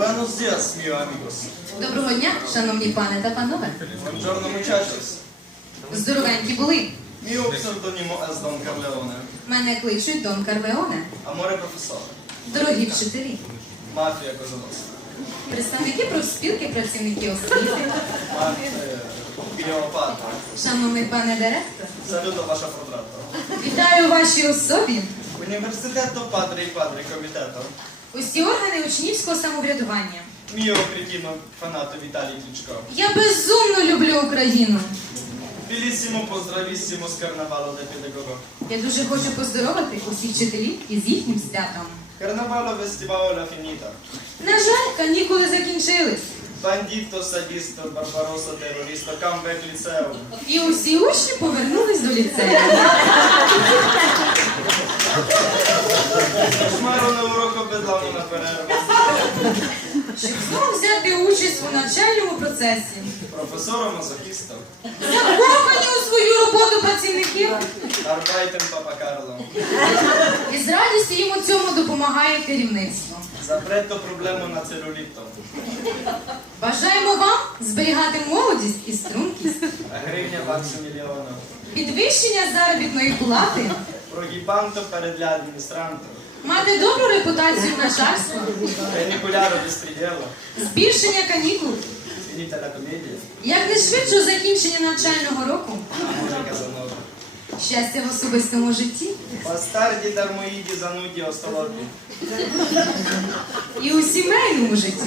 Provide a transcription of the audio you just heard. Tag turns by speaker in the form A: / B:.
A: Buenos días, mio amigos.
B: Доброго дня, шановні пане та панове.
A: Buongiorno, muchachos.
B: Здоровенькі були.
A: Mio pseudonimo es Don Carleone.
B: Мене кличуть Дон Карвеоне.
A: Amore professore.
B: Дорогі вчителі,
A: Mafia cosa nostra.
B: представники профспілки працівників освіти, шановний пане директор,
A: Saluto ваша portretto.
B: вітаю вашій особі.
A: Universiteto Padre i Padre Comiteto.
B: Усі органи учнівського самоврядування.
A: Mio cretino fanato Vitaly Klitschko.
B: Я безумно люблю Україну.
A: Bellissimo pozdravissimo с Carnavalo del Pedagogo.
B: Я дуже хочу поздоровити усіх вчителів із їхнім святом.
A: Festivale la finita.
B: На жаль, канікули закінчились.
A: Bandito, sadisto, barbarosso, terroristo, comeback liceo.
B: І усі учні повернулись до ліцею.
A: на перерву.
B: Щоб знову взяти участь у навчальному процесі.
A: Професором мазохістом.
B: Закохані у свою роботу працівників.
A: Арбайтем Папа Карло.
B: І з радістю їм у цьому допомагає керівництво.
A: Запретто проблему на целюлітом.
B: Бажаємо вам зберігати молодість і стрункість,
A: Гривня баксу мільйона.
B: підвищення заробітної плати,
A: Прогібанто перед ля адміністранто.
B: мати добру репутацію начальства,
A: Пенікуляру безпреділу.
B: збільшення канікул,
A: Фініта ля комедія.
B: якнайшвидшого закінчення навчального року, щастя в особистому житті
A: Бастарді дармоїді зануді остолопі.
B: і у сімейному житті.